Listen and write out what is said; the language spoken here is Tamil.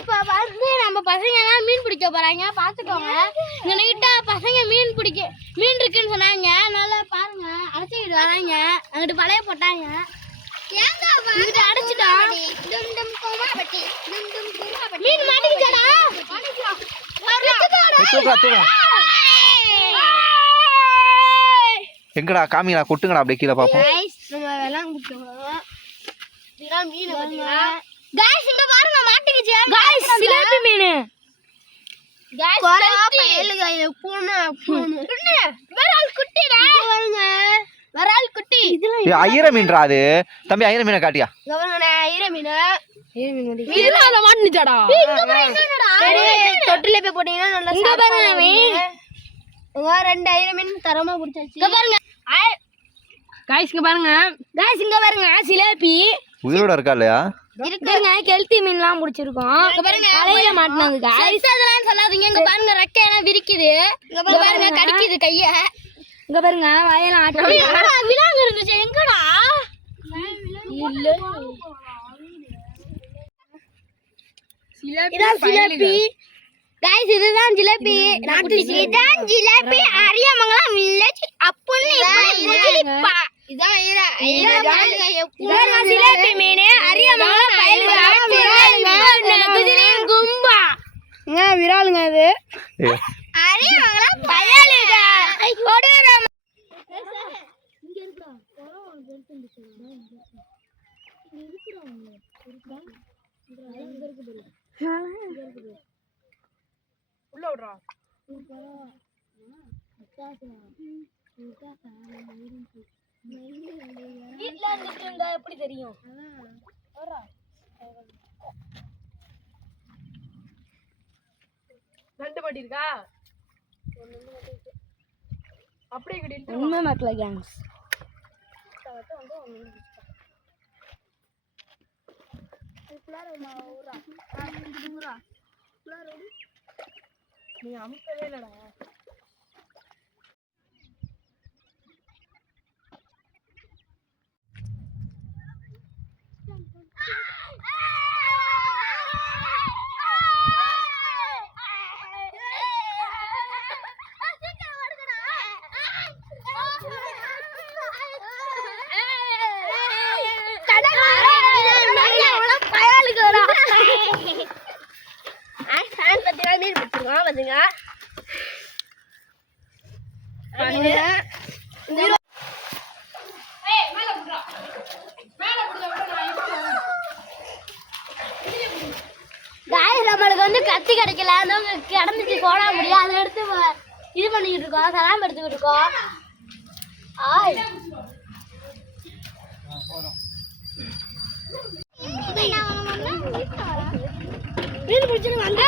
இப்போ வந்து நம்ம பசங்க எல்லாம் மீன் பிடிக்க போறாங்க, பாத்துக்கோங்க. இங்க நைட்டா பசங்க மீன் இருக்குன்னு சொன்னாங்க. நல்லா பாருங்க, அழைச்சிக்கிட்டு வராங்க. அங்கிட்டு பழைய போட்டாங்க, இங்கிட்ட அடைச்சிட்டோம். மீன் மாட்டிக்கிச்சாடா? எங்கடா காமிடா, கொட்டுங்கடா அப்படியே கீழே பாப்போம். நம்ம வெள்ளாங்க பிடிச்சோம். இதெல்லாம் மீன் பாருங்க. गाइस இங்க பாருங்க, மாட்டிக்கிச்சு. गाइस சிலேபி மீன். गाइस பயலுங்க, பூனை விரால் குட்டிடா. பாருங்க விரால் குட்டி. இதெல்லாம் ஐர மீன்டா. அது தம்பி ஐர மீனை காட்டியா? இங்க பாருங்க, ஐர மீன். இதனால மாட்டிச்சாடா. தொட்டில போய் போட்டீங்கன்னா நல்லா சாப்பிடுங்க. இங்க ரெண்டு ஐர மீன் தரமா புடிச்சாச்சு. இங்க பாருங்க गाइस, இங்க பாருங்க. गाइस இங்க பாருங்க, சிலேபி உயிரோட இருக்கா இல்லையா? இருக்குங்க. கெளுத்தி மீன்லாம் பிடிச்சிருக்கோம். இங்க பாருங்க, வலையில மாட்டினது. गाइस அதெல்லாம் சொல்லாதீங்க. இங்க பாருங்க, ரெக்கை எல்லாம் விரிக்குது. இங்க பாருங்க, கடிக்குது கைய. இங்க பாருங்க, வலையில ஆட்டி விலாங்கு இருந்துச்சு. எங்கடா? இல்ல சிலேபி. गाइस இதுதான் ஜிலேபி. இதுதான் ஜிலேபி. அரியமங்கலம் வில்லேஜ். அப்பன்னு இப்படி இதான் சிலேபி மீன். அரியமங்கலம் கும்பா விராலுங்க. அது அரியமங்கலம் பயலுங்க. உள்ள விடுறா. வீட்ல இருந்துட்டு இருந்தா எப்படி தெரியும்? ரெண்டு பட்டி இருக்கா? அப்படியே கிட்ட உண்மை மக்கள கேங்ஸ் நீ அமுக்கவே இல்லடா. நம்மளுக்கு வந்து கத்தி கிடைக்கல, கிடந்துச்சு போட முடியாது. அதை எடுத்து இது பண்ணிக்கிட்டு இருக்கோம், சலாம் எடுத்துக்கிட்டு இருக்கோம். மீன் பிடிச்சிட்டு வந்து